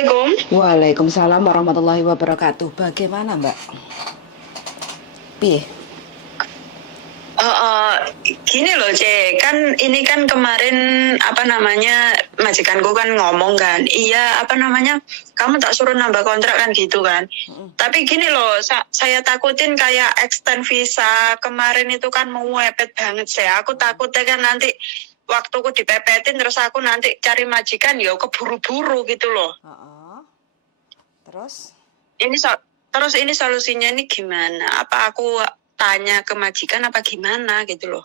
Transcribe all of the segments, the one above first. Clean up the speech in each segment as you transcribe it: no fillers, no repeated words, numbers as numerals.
Assalamualaikum. Waalaikumsalam warahmatullahi wabarakatuh. Bagaimana Mbak? Piye? Eh, eh, Gini loh, Cek. Kan ini kan kemarin apa namanya majikanku kan ngomong kan, iya apa namanya, kamu tak suruh nambah kontrak kan gitu kan. Tapi gini loh, saya takutin kayak extend visa kemarin itu kan mau mepet banget saya. Aku takutnya kan nanti waktuku dipepetin terus aku nanti cari majikan ya keburu-buru gitu loh. Terus? Ini terus ini solusinya nih gimana? Apa aku tanya ke majikan apa gimana gitu loh?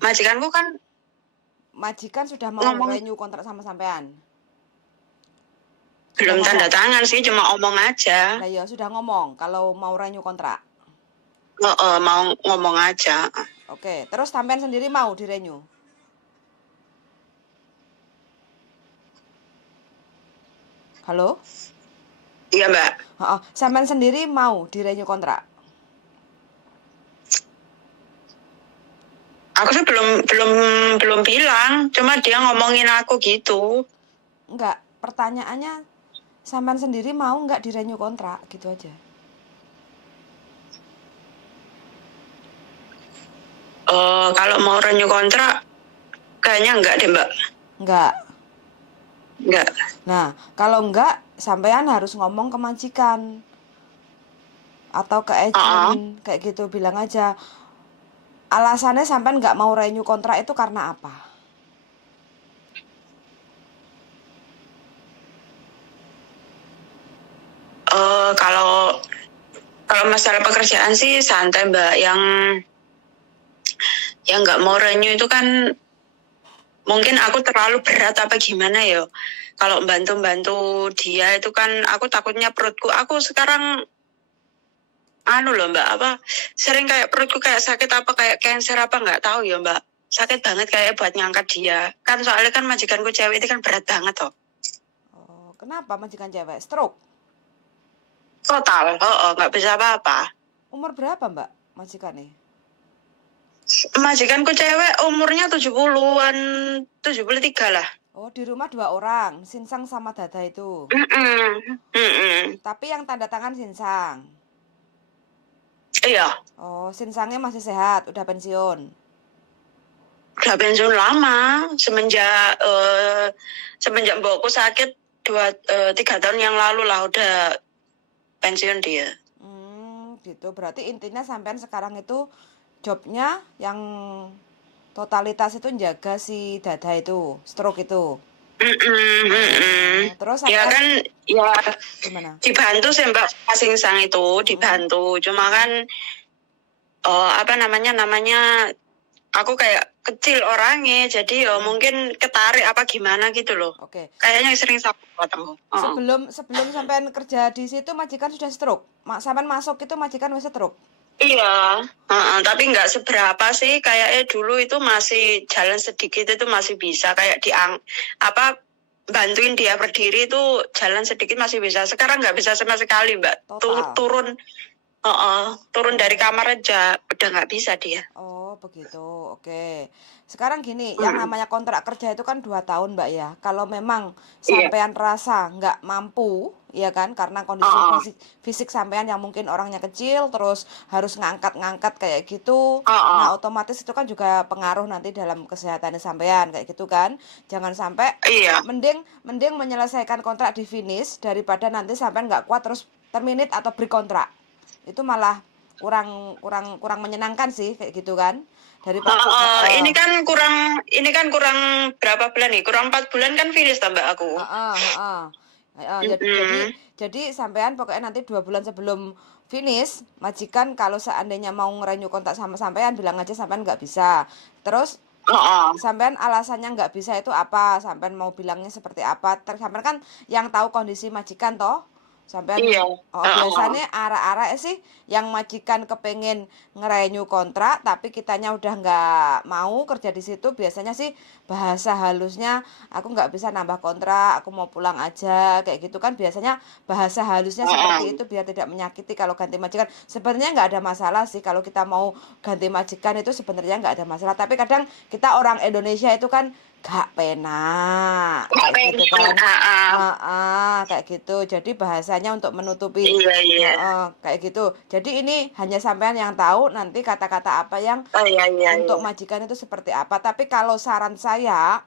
Majikanku kan Majikan sudah mau ngomong renew kontrak sama sampean? Sudah belum tanda ngomong? tangan sih, cuma omong aja. Lah ya sudah ngomong kalau mau renew kontrak. Mau ngomong aja. Oke, terus sampean sendiri mau di renew? Halo? Iya Mbak. Sampean sendiri mau di renew kontrak? Aku sih belum bilang, cuma dia ngomongin aku gitu. Enggak, pertanyaannya sampean sendiri mau enggak di renew kontrak gitu aja. Kalau mau renew kontrak kayaknya enggak deh Mbak. Enggak. Enggak. Nah, kalau enggak sampean harus ngomong ke majikan atau ke agent kayak gitu, bilang aja alasannya sampean nggak mau renew kontrak itu karena apa? Kalau masalah pekerjaan sih santai Mbak. Yang nggak mau renew itu kan mungkin aku terlalu berat apa gimana ya. Kalau bantu-bantu dia itu kan aku takutnya perutku. Aku sekarang loh Mbak, apa sering kayak perutku kayak sakit apa kayak cancer apa nggak tahu ya Mbak. Sakit banget kayak buat ngangkat dia. Kan soalnya kan majikanku cewek itu kan berat banget toh. Oh, kenapa majikan cewek? Stroke? Total, nggak bisa apa-apa. Umur berapa Mbak majikannya? Majikanku cewek umurnya 70-an, 73 lah. Oh, di rumah 2 orang, Sinsang sama Dada itu. Tapi yang tanda tangan Sinsang. Iya, Oh, Sinsangnya masih sehat, udah pensiun. udah pensiun lama semenjak mbokku sakit 3 tahun yang lalu lah udah pensiun dia. Gitu. Berarti intinya sampean sekarang itu jobnya yang totalitas itu jaga si Dada itu, stroke itu. Terus Ya sampean kan, ya gimana? dibantu sih Mbak Singsang itu dibantu. Cuma kan apa namanya aku kayak kecil orangnya, jadi mungkin ketarik apa gimana gitu loh. Oke. Kayaknya sering sakit ketemu. Sebelum sampean kerja di situ majikan sudah stroke. Sampean masuk itu majikan wis stroke. Iya, tapi nggak seberapa sih. Kayaknya dulu itu masih jalan sedikit itu masih bisa kayak apa bantuin dia berdiri itu jalan sedikit masih bisa. Sekarang nggak bisa sama sekali Mbak. Total. Turun dari kamar aja udah nggak bisa dia. Oh begitu, oke. Sekarang gini, yang namanya kontrak kerja itu kan 2 tahun Mbak ya. Kalau memang sampean rasa nggak mampu, ya kan, karena kondisi fisik sampean yang mungkin orangnya kecil, terus harus ngangkat-ngangkat kayak gitu. Nah otomatis itu kan juga pengaruh nanti dalam kesehatannya sampean kayak gitu kan. Jangan sampai mending menyelesaikan kontrak di finish daripada nanti sampean nggak kuat terus terminate atau break kontrak. Itu malah kurang menyenangkan sih kayak gitu kan daripada ini kan kurang berapa bulan nih, kurang 4 bulan kan finish tambah aku. Jadi sampean pokoknya nanti 2 bulan sebelum finish majikan kalau seandainya mau ngerenew kontak sama sampean bilang aja sampean nggak bisa, terus sampean alasannya nggak bisa itu apa, sampean mau bilangnya seperti apa, sampean kan yang tahu kondisi majikan toh. Sampean biasanya arah-arah sih yang majikan kepengen ngerenew kontrak tapi kitanya udah nggak mau kerja di situ, biasanya sih bahasa halusnya aku nggak bisa nambah kontrak, aku mau pulang aja kayak gitu kan, biasanya bahasa halusnya seperti itu biar tidak menyakiti. Kalau ganti majikan sebenarnya nggak ada masalah sih, kalau kita mau ganti majikan itu sebenarnya nggak ada masalah, tapi kadang kita orang Indonesia itu kan gak penak Nggak kayak gitu pengen. kan. Kayak gitu. Jadi bahasanya untuk menutupi Iya. kayak gitu. Jadi ini hanya sampean yang tahu nanti kata-kata apa yang Oh untuk iya. majikan itu seperti apa. Tapi kalau saran saya,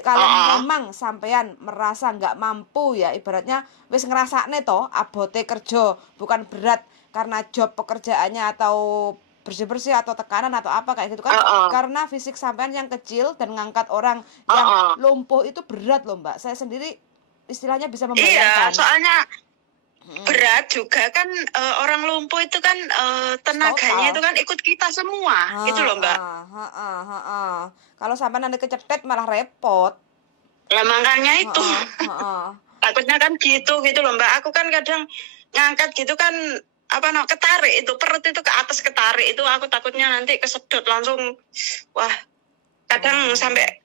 kalau Oh. memang sampean merasa nggak mampu ya, ibaratnya wis ngerasakne toh abote kerja bukan berat karena job pekerjaannya atau bersih-bersih atau tekanan atau apa kayak gitu kan, Oh. karena fisik sampean yang kecil dan ngangkat orang yang Oh. lumpuh itu berat loh Mbak. Saya sendiri istilahnya bisa Iya, membayangkan. soalnya Mm, berat juga kan, orang lumpuh itu kan, tenaganya itu total. kan ikut kita semua gitu loh Mbak. Kalau sampai nanti kecetet malah repot. Lah makanya itu Heeh, heeh. takutnya kan gitu loh Mbak. Aku kan kadang ngangkat gitu kan, ketarik itu perut itu ke atas, ketarik itu aku takutnya nanti kesedot langsung. Wah, kadang sampai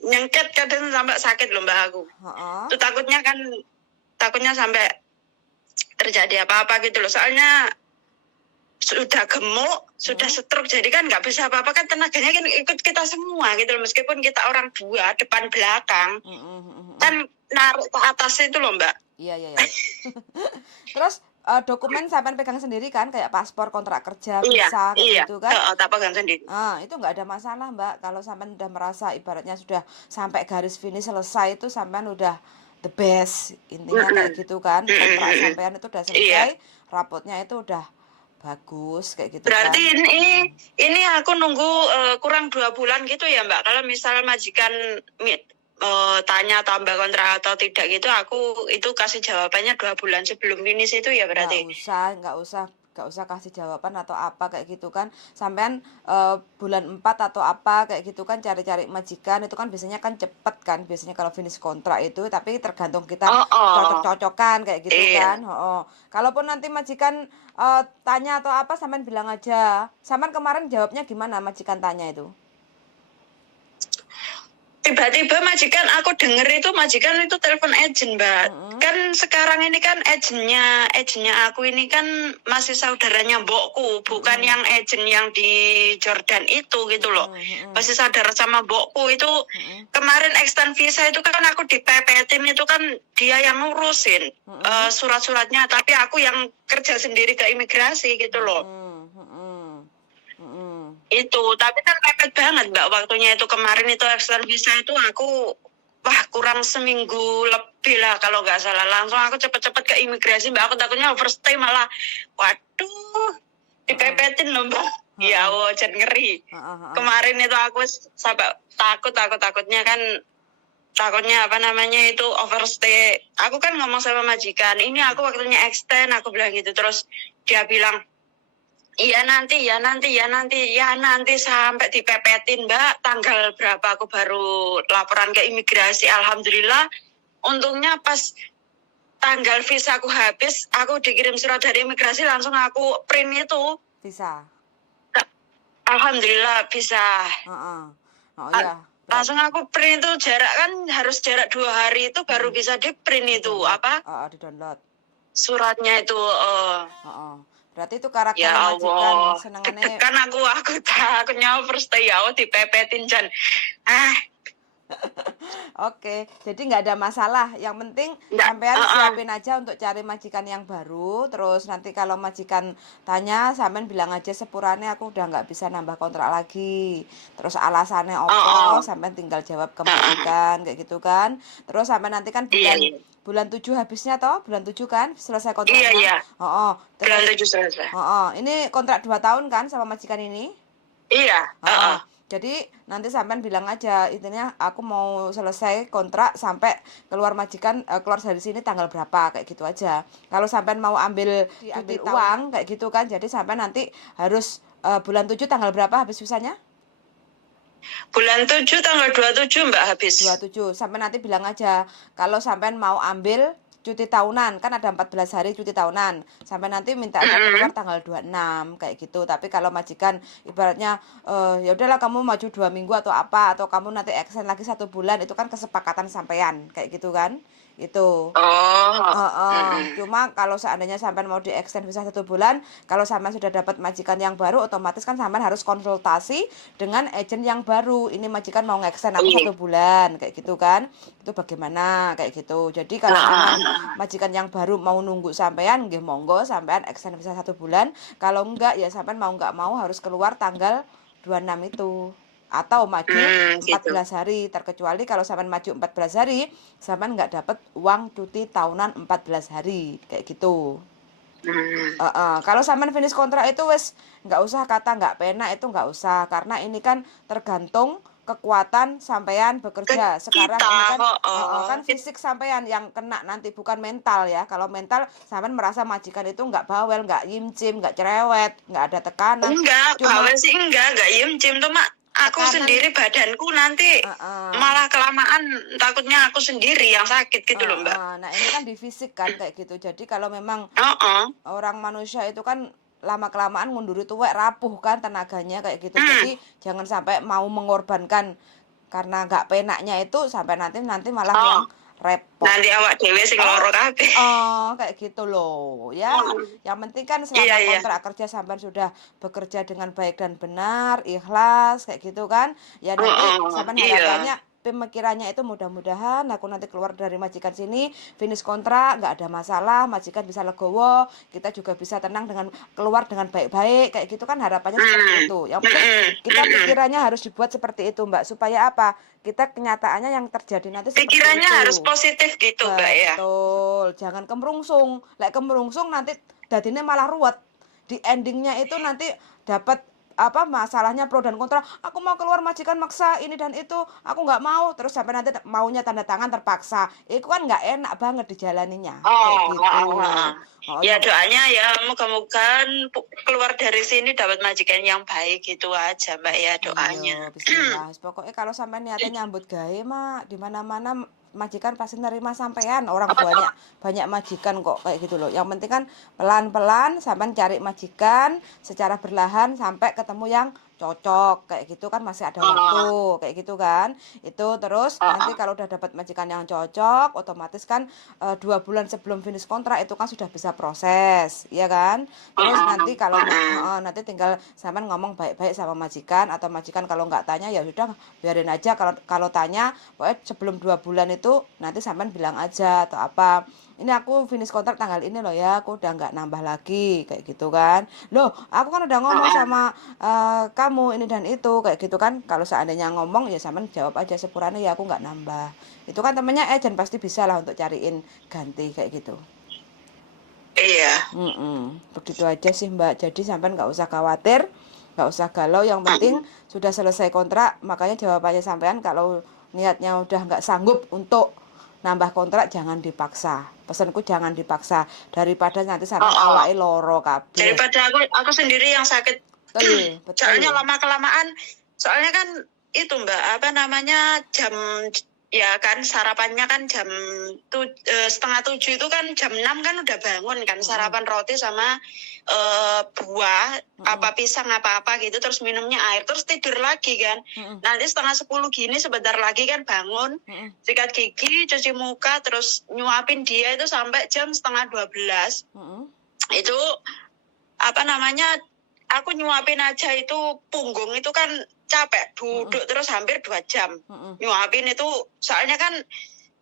nyengket, kadang sampai sakit loh Mbak aku. Heeh. Itu takutnya sampai terjadi apa-apa gitu loh. Soalnya sudah gemuk, sudah stroke, jadi kan nggak bisa apa-apa kan, tenaganya kan ikut kita semua gitu loh. Meskipun kita orang dua, depan belakang, kan naruh ke atas itu loh Mbak. Iya. Terus dokumen sampean pegang sendiri kan, kayak paspor, kontrak kerja, Iya, visa kayak gitu kan. tak pegang sendiri. Itu nggak ada masalah Mbak. Kalau sampean udah merasa ibaratnya sudah sampai garis finish selesai, itu sampean udah the best. Intinya kayak gitu kan. Kontrak sampean itu udah selesai, rapotnya itu udah bagus kayak gitu kan. Berarti ini aku nunggu kurang 2 bulan gitu ya Mbak. Kalau misal majikan tanya tambah kontrak atau tidak gitu, aku itu kasih jawabannya 2 bulan sebelum finish itu ya berarti. Nggak usah kasih jawaban atau apa kayak gitu kan. Sampean bulan 4 atau apa kayak gitu kan, cari-cari majikan itu kan biasanya kan cepet kan, biasanya kalau finish kontrak itu, tapi tergantung kita cocok-cocokan kayak gitu kan. Kalaupun nanti majikan tanya atau apa, sampean bilang aja. Sampean kemarin jawabnya gimana majikan tanya itu? Tiba-tiba majikan, aku denger itu majikan itu telepon agent Mbak. Kan sekarang ini kan agentnya aku ini kan masih saudaranya mbokku, bukan yang agent yang di Jordan itu gitu loh. Masih saudara sama mbokku itu. Kemarin extend visa itu kan aku dipepetin, itu kan dia yang ngurusin surat-suratnya, tapi aku yang kerja sendiri ke imigrasi gitu loh. Itu tapi kan mepet banget Mbak waktunya itu. Kemarin itu extend visa itu aku kurang seminggu lebih lah kalau nggak salah. Langsung aku cepet-cepet ke imigrasi Mbak. Aku takutnya overstay malah waduh dipepetin loh Mbak. Ya jangan ngeri. Kemarin itu aku sampai takutnya kan, takutnya itu overstay. Aku kan ngomong sama majikan, ini aku waktunya extend, aku bilang gitu. Terus dia bilang iya nanti sampai dipepetin Mbak. Tanggal berapa aku baru laporan ke imigrasi. Alhamdulillah, untungnya pas tanggal visa aku habis, aku dikirim surat dari imigrasi, langsung aku print itu. Visa. Alhamdulillah bisa. Iya. Langsung aku print itu, harus jarak 2 hari itu baru bisa di print itu di download suratnya itu. Berarti itu karakter ya majikan senengannya. Kan aku takutnya overstay ya, dipepetin Jan. Oke, jadi nggak ada masalah. Yang penting sampean siapin aja untuk cari majikan yang baru. Terus nanti kalau majikan tanya, sampean bilang aja sepurane aku udah nggak bisa nambah kontrak lagi. Terus alasannya opo, sampean tinggal jawab ke majikan kayak gitu kan. Terus sampean nanti kan bulan 7 habisnya toh, bulan 7 kan selesai kontraknya. Iya. Terus, bulan 7 selesai. Ini kontrak 2 tahun kan sama majikan ini? Iya. Jadi nanti sampean bilang aja, intinya aku mau selesai kontrak sampai keluar majikan, keluar dari sini tanggal berapa kayak gitu aja. Kalau sampean mau ambil uang kayak gitu kan, jadi sampean nanti harus bulan 7 tanggal berapa habis visanya? Bulan 7 tanggal 27 Mbak habis. 27. Sampai nanti bilang aja kalau sampean mau ambil cuti tahunan, kan ada 14 hari cuti tahunan. Sampai nanti minta aja keluar tanggal 26 kayak gitu. Tapi kalau majikan ibaratnya ya udahlah kamu maju 2 minggu atau apa, atau kamu nanti extend lagi 1 bulan, itu kan kesepakatan sampean kayak gitu kan. Itu. Oh. Cuma kalau seandainya sampean mau diextend visa 1 bulan, kalau sampean sudah dapat majikan yang baru, otomatis kan sampean harus konsultasi dengan agent yang baru. Ini majikan mau nge-extend aku 1 bulan, kayak gitu kan? Itu bagaimana, kayak gitu. Jadi kalau memang majikan yang baru mau nunggu sampean, nggih monggo sampean extend visa 1 bulan. Kalau enggak ya sampean mau nggak mau harus keluar tanggal 26 itu. Atau maju Gitu. 14 hari, terkecuali kalau sampean maju 14 hari sampean nggak dapat uang cuti tahunan 14 hari kayak gitu. Kalau sampean finish kontrak itu wes nggak usah kata nggak penak, itu nggak usah, karena ini kan tergantung kekuatan sampean bekerja. Sekarang Kita, ini kan fisik sampean yang kena nanti, bukan mental ya. Kalau mental sampean merasa majikan itu nggak bawel, nggak yimcim, nggak cerewet, nggak ada tekanan. Enggak, bawel sih enggak yimcim tuh mak. Aku sendiri badanku nanti malah kelamaan, takutnya aku sendiri yang sakit gitu loh mbak. Nah ini kan di fisik kan kayak gitu. Jadi kalau memang orang manusia itu kan lama kelamaan ngunduri tuwek, rapuh kan tenaganya kayak gitu. Jadi jangan sampai mau mengorbankan karena nggak penaknya itu sampai nanti malah yang repot. Nanti awak dewe sing loro kabeh. Kayak gitu loh. Ya, yang penting kan selama kontrak kerja sampean sudah bekerja dengan baik dan benar, ikhlas kayak gitu kan. Ya nanti sampean harapannya pemikirannya itu mudah-mudahan aku nanti keluar dari majikan sini, finish kontrak, nggak ada masalah, majikan bisa legowo, kita juga bisa tenang dengan keluar dengan baik-baik, kayak gitu kan harapannya seperti itu. Yang penting kita pikirannya harus dibuat seperti itu Mbak, supaya apa? Kita kenyataannya yang terjadi nanti seperti pikirannya itu. harus positif gitu Mbak ya. Betul, jangan kemerungsung. Lek kemerungsung nanti dadine malah ruwet. Di endingnya itu nanti dapat masalahnya pro dan kontra. Aku mau keluar, majikan maksa ini dan itu, aku nggak mau, terus sampai nanti maunya tanda tangan terpaksa, itu kan nggak enak banget dijalaninya kayak gitu. Ya doanya ya moga-moga keluar dari sini dapat majikan yang baik, gitu aja Mbak ya doanya. Bismillah. Pokoknya kalau sampai niatnya nyambut gawe mak, di mana-mana majikan pasti nerima sampean. Orang banyak majikan kok kayak gitu loh. Yang penting kan pelan-pelan sampean cari majikan secara berlahan sampai ketemu yang cocok kayak gitu kan, masih ada waktu kayak gitu kan. Itu terus nanti kalau udah dapat majikan yang cocok, otomatis kan 2 bulan sebelum finish kontrak itu kan sudah bisa proses, ya kan. Terus nanti kalau nanti tinggal sampean ngomong baik-baik sama majikan, atau majikan kalau nggak tanya ya sudah biarin aja. Kalau tanya pokoknya sebelum 2 bulan itu nanti sampean bilang aja atau apa, ini aku finish kontrak tanggal ini loh ya, aku udah nggak nambah lagi kayak gitu kan. Loh aku kan udah ngomong sama kamu ini dan itu kayak gitu kan. Kalau seandainya ngomong ya sampean jawab aja sepurane, ya aku nggak nambah. Itu kan temennya agent pasti bisa lah untuk cariin ganti kayak gitu. Iya. Begitu aja sih Mbak. Jadi sampean nggak usah khawatir, nggak usah galau. Yang penting sudah selesai kontrak. Makanya jawabannya sampean kalau niatnya udah nggak sanggup untuk nambah kontrak, jangan dipaksa. Pesanku jangan dipaksa, daripada nanti sampai awake loro kabeh. Daripada aku sendiri yang sakit. Betul. Soalnya lama kelamaan, soalnya kan itu Mbak, jam ya kan sarapannya kan jam 6:30 itu kan jam 6 kan udah bangun kan, sarapan roti sama buah, pisang apa gitu, terus minumnya air, terus tidur lagi kan. Nanti 9:30 gini sebentar lagi kan bangun, sikat gigi, cuci muka, terus nyuapin dia itu sampai jam 11:30. Itu aku nyuapin aja itu punggung itu kan capek, duduk terus hampir 2 jam nyuapin itu. Soalnya kan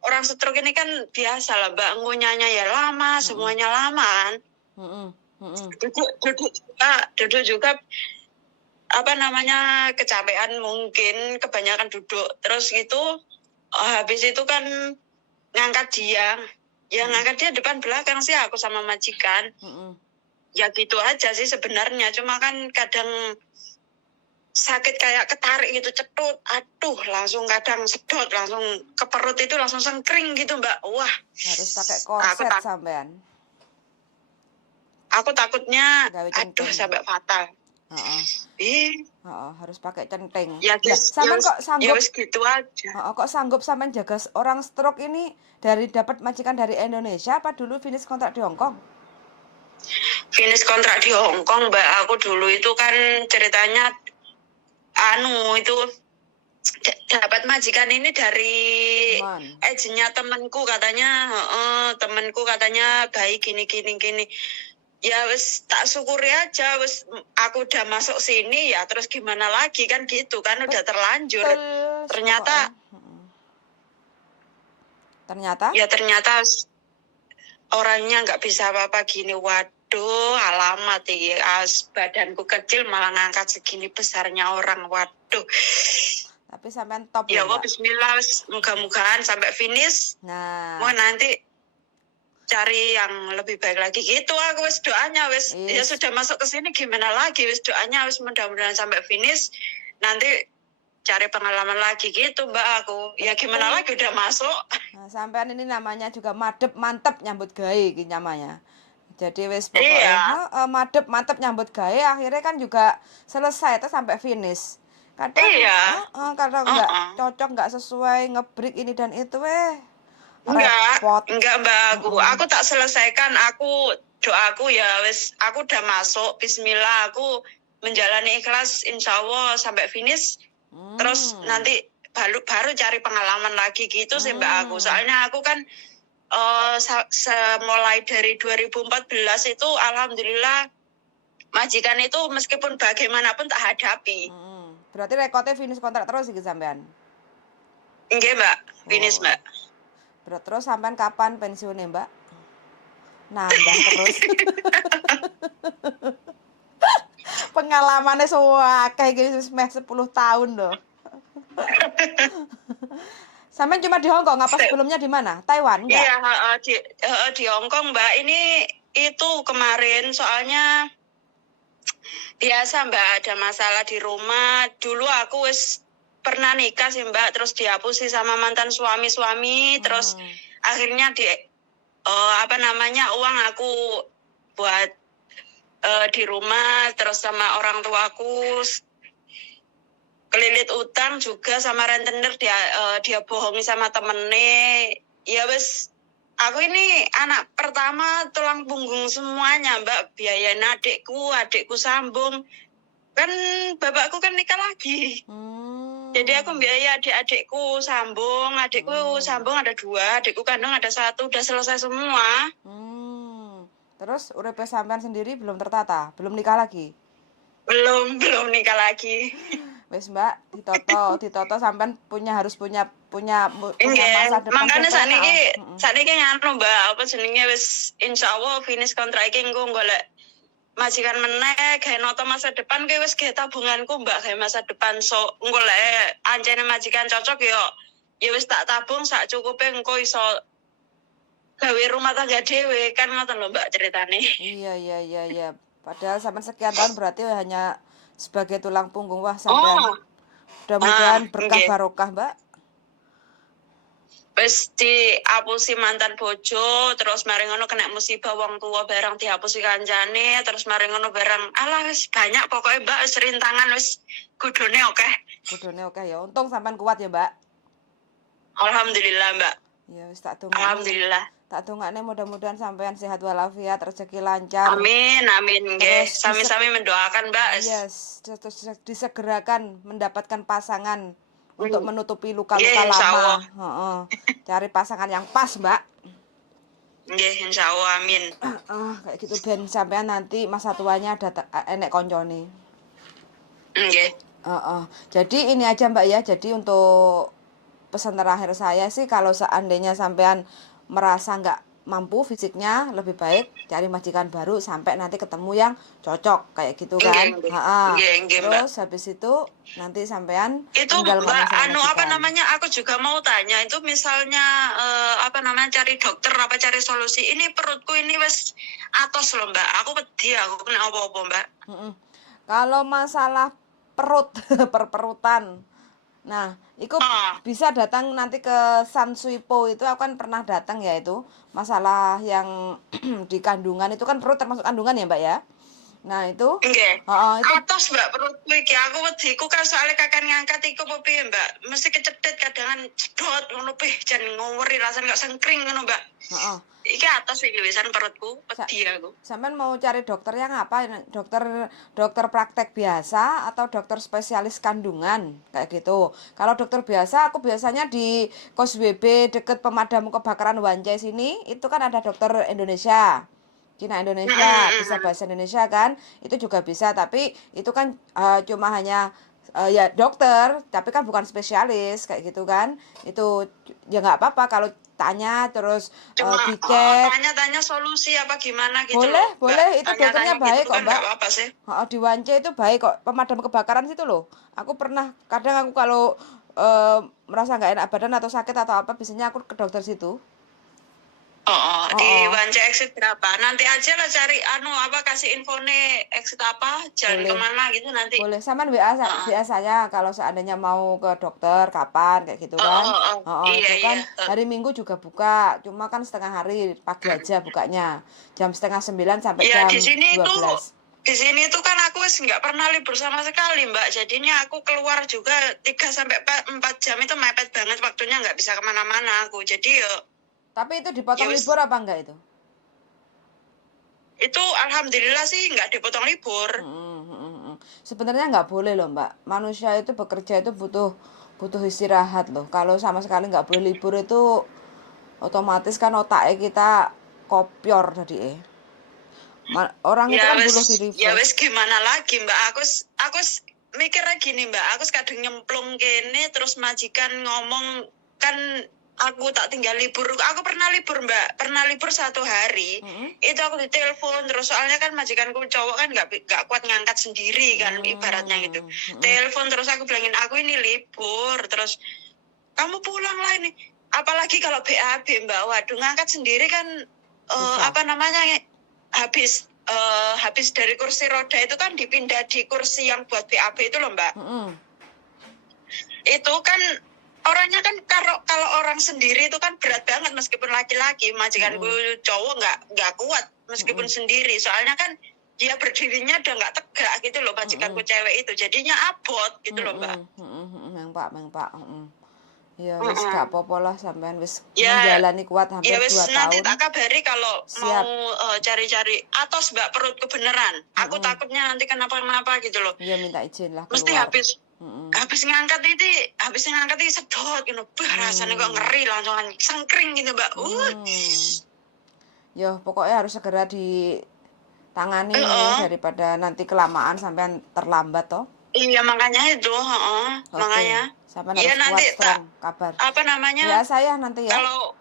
orang stroke ini kan biasa lah Mbak, ngunyahnya ya lama, semuanya lama kan. Duduk juga kecapean, mungkin kebanyakan duduk terus gitu. Habis itu kan ngangkat dia depan belakang sih aku sama majikan. Ya gitu aja sih sebenarnya, cuma kan kadang sakit kayak ketarik gitu, cetut, aduh langsung kadang sedot, langsung ke perut itu langsung sengkring gitu Mbak. Wah, harus pakai korset sampean. Aku takutnya sampai fatal. Harus pakai centeng. Ya, sampean kok sanggup? Ya gitu aja. Kok sanggup sampean jaga orang stroke ini dari dapat majikan dari Indonesia apa dulu finish kontrak di Hong Kong? Finish kontrak di Hong Kong Mbak. Aku dulu itu kan ceritanya itu dapat majikan ini dari Teman. agennya temanku katanya, temanku katanya baik gini. Ya wis tak syukuri aja, wis aku udah masuk sini ya terus gimana lagi kan gitu kan udah terlanjur. Betul, Ternyata ternyata orangnya nggak bisa apa-apa gini. Waduh, alamat ya, badanku kecil malah ngangkat segini besarnya orang. Waduh. tapi sampean top Ya ya, Allah, Mbak. bismillah, mudah-mudahan sampai finish. Nah, Mau nanti cari yang lebih baik lagi gitu. Aku wis doanya wis ya sudah masuk ke sini gimana lagi, wis doanya wis mudah-mudahan sampai finish. Nanti cari pengalaman lagi gitu Mbak aku. Ya gimana lagi udah masuk. Nah, sampean ini namanya juga madep mantep nyambut gawe iki namanya. Jadi wis pokoknya madep mantep nyambut gawe akhirnya kan juga selesai itu sampai finish. Kadang kadang nggak cocok, nggak sesuai, ngebreak ini dan itu repot. Enggak Mbak aku tak selesaikan. Aku doaku ya wis aku udah masuk, bismillah aku menjalani ikhlas insyaallah sampai finish. Terus nanti baru cari pengalaman lagi gitu sih Mbak aku. Soalnya aku kan mulai dari 2014 itu alhamdulillah majikan itu meskipun bagaimanapun tak hadapi. Berarti rekodnya finish kontrak terus iki sampean? Nggih Mbak, finish Mbak. Terus sampean kapan pensiunnya Mbak? Nambah terus. Pengalamannya kayak gini meh 10 tahun loh. Sampean cuma di Hong Kong, apa sebelumnya di mana? Taiwan enggak? Iya, di Hong Kong Mbak. Ini itu kemarin soalnya biasa Mbak ada masalah di rumah. Dulu aku wis pernah nikah sih Mbak, terus dihapusi sama mantan suami. Terus akhirnya uang aku buat di rumah, terus sama orang tuaku kelilit utang juga sama rentenir, dia bohongi sama temennya. Ya wis aku ini anak pertama, tulang punggung semuanya Mbak, biayain adikku sambung. Kan bapakku kan nikah lagi. Jadi aku biaya adikku sambung ada 2, adikku kandung ada 1, udah selesai semua. Terus uripe sampean sendiri belum tertata, belum nikah lagi? Belum nikah lagi. Wes Mbak, ditoto sampean harus punya masa depan. Makanya sakniki nganu Mbak, apa jenenge wis insyaallah finish kontrak iki engko golek majikan meneh gawe noto masa depan ki wis gawe tabunganku Mbak, gawe masa depan engko lek ancene majikan cocok ya wis tak tabung sak cukupe engko iso gawe rumah tangga dhewe kan ngoten lho Mbak ceritane. Iya. Padahal sampean sekian tahun berarti hanya sebagai tulang punggung. Wah sampean mudah-mudahan berkah barokah Mbak. Wis diapusi mantan bojo, terus mari ngono kena musibah wong tua barang dihapusi kancane, terus mari ngono barang alah wis banyak pokoknya Mbak, wis rintangan wis kudune oke ya. Untung sampean kuat ya Mbak. Alhamdulillah Mbak. Ya wis tak tunggu. Alhamdulillah. Tak tunggu mudah-mudahan sampean sehat walafiat, rezeki lancar. Amin nggih. Sami-sami mendoakan Mbak. Yes, disegerakan mendapatkan pasangan untuk menutupi luka-luka lama. Cari pasangan yang pas Mbak. Nggih, insyaallah amin. Kayak gitu ben sampean nanti masa tuanya ada enek koncone. Nggih. Jadi ini aja Mbak ya. Jadi untuk pesan terakhir saya sih, kalau seandainya sampean merasa nggak mampu fisiknya, lebih baik cari majikan baru sampai nanti ketemu yang cocok kayak gitu kan. Terus habis itu nanti sampean itu Mbak aku juga mau tanya, itu misalnya cari dokter apa cari solusi, ini perutku ini wis atos loh Mbak, aku pedih, aku kena apa-apa Mbak. Kalau masalah perut perperutan, nah itu bisa datang nanti ke Sansuipo. Itu aku kan pernah datang ya, itu masalah yang di kandungan itu kan perut termasuk kandungan ya Mbak ya. Nah itu itu atos Mbak perutku iki, aku wediku kan soalnya kakak ngangkat iku piye Mbak, mesti kecedet kadangan jedot ngono pih jan ngoweri rasane kok sengkring ngono Mbak. iki atas iki wisan perutku pedih aku. Sampean mau cari dokter yang apa? Dokter praktek biasa atau dokter spesialis kandungan kayak gitu. Kalau dokter biasa, aku biasanya di Kos WB deket pemadam kebakaran Wancai sini, itu kan ada dokter Indonesia. Cina Indonesia, bisa bahasa Indonesia kan? Itu juga bisa, tapi itu kan cuma hanya ya dokter, tapi kan bukan spesialis kayak gitu kan. Itu ya nggak apa-apa kalau tanya terus Cuma dicek. tanya-tanya solusi apa gimana gitu Boleh, loh. boleh. Itu dokternya Tanya-tanya baik gitu kok, kan Mbak. nggak apa-apa sih. Di Wance itu baik kok. Pemadam kebakaran situ loh. Aku pernah, kadang aku kalau merasa nggak enak badan atau sakit atau apa, biasanya aku ke dokter situ. Di Wance exit berapa? Nanti aja lah cari kasih infone exit apa, jalan Boleh. kemana gitu nanti. Boleh, saman WA saya kalau seandainya mau ke dokter kapan kayak gitu kan. Iya, itu kan iya. hari Minggu juga buka, cuma kan setengah hari, pagi aja bukanya. Jam 8:30 sampai Ya, jam di sini 12. Di sini tuh kan aku nggak pernah libur sama sekali, Mbak. Jadinya aku keluar juga 3-4 jam itu mepet banget waktunya, nggak bisa kemana-mana aku. Jadi Tapi itu dipotong libur apa enggak itu? Itu alhamdulillah sih nggak dipotong libur. Sebenarnya nggak boleh loh, Mbak. Manusia itu bekerja itu butuh istirahat loh. Kalau sama sekali nggak boleh libur itu otomatis kan otaknya kita kopior tadi orang itu kan butuh di refresh. Ya wes gimana lagi, Mbak. Aku mikirnya gini, Mbak. Aku kadang nyemplung kene terus majikan ngomong kan aku tak tinggal libur. Aku pernah libur, Mbak. Pernah libur 1 hari. Itu aku ditelepon terus, soalnya kan majikanku cowok kan nggak kuat ngangkat sendiri kan, ibaratnya gitu. Telepon terus aku bilangin aku ini libur, terus kamu pulang lah ini. Apalagi kalau BAB, Mbak. Waduh, ngangkat sendiri kan habis dari kursi roda itu kan dipindah di kursi yang buat BAB itu loh, Mbak. Itu kan orangnya kan kalau orang sendiri itu kan berat banget, meskipun laki-laki. Majikanku cowok nggak kuat meskipun sendiri, soalnya kan dia berdirinya udah nggak tegak gitu loh, majikanku cewek itu jadinya abot gitu loh, Mbak. Meng Pak. Ya wis gak apa-apa lah, sampean wis menjalani kuat hampir 2 tahun. Nanti tak kabari kalau mau cari-cari atos, Mbak, perutku beneran. Aku takutnya nanti kenapa-napa gitu loh. Iya, minta izin lah keluar. Mesti habis ngangkat itu sedot gitu. Rasanya kok ngeri, langsung sengkring gitu, Mbak. Yo, pokoknya harus segera ditangani daripada nanti kelamaan sampean terlambat toh. Iya, makanya itu, makanya. Sampean harus nanti kuat, kabar. Apa namanya? Ya, saya nanti ya. Kalau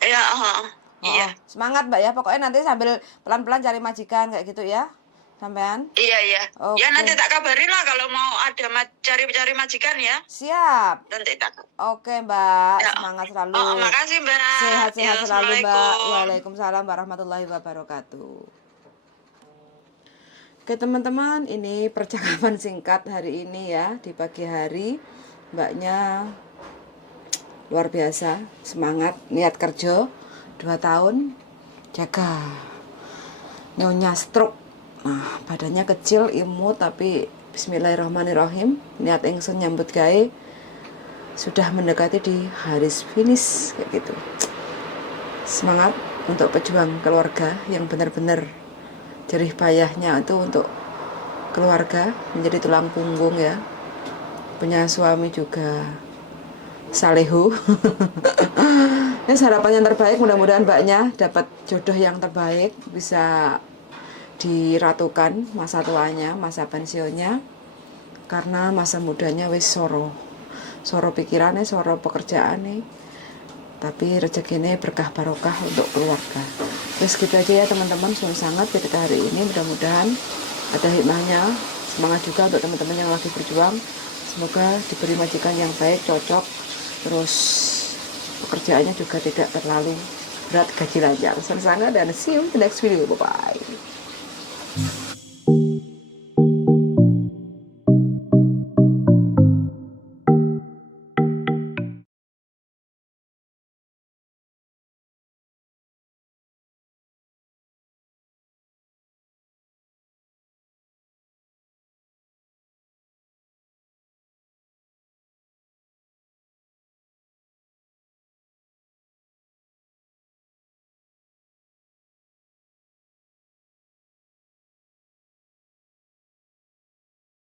iya. Semangat, Mbak ya. Pokoknya nanti sambil pelan-pelan cari majikan kayak gitu ya. Sampean? Iya. Okay. Ya nanti tak kabarin lah kalau mau ada cari majikan ya. Siap. Nanti tak. Oke, Mbak. Semangat selalu. Makasih, Mbak. Sehat-sehat selalu, Mbak. Waalaikumsalam warahmatullahi wabarakatuh. Oke, teman-teman, ini percakapan singkat hari ini ya, di pagi hari. Mbaknya luar biasa, semangat, niat kerja 2 tahun, jaga nyonya stroke. Nah, badannya kecil, imut, tapi bismillahirrahmanirrahim, niat ingsun nyambut gawe sudah mendekati di garis finish kayak gitu. Semangat untuk pejuang keluarga yang benar-benar jerih payahnya itu untuk keluarga, menjadi tulang punggung ya. Punya suami juga salehu. Ya, harapan yang terbaik, mudah-mudahan mbaknya dapat jodoh yang terbaik, bisa diratukan masa tuanya, masa pensiunnya, karena masa mudanya wis soro pikirannya, soro pekerjaannya, tapi rezekinya berkah barokah untuk keluarga. Terus gitu aja ya teman-teman, sangat ketika hari ini mudah-mudahan ada hikmahnya. Semangat juga untuk teman-teman yang lagi berjuang, semoga diberi majikan yang baik, cocok, terus pekerjaannya juga tidak terlalu berat, gaji lancar. Sangat, dan see you in the next video, bye bye.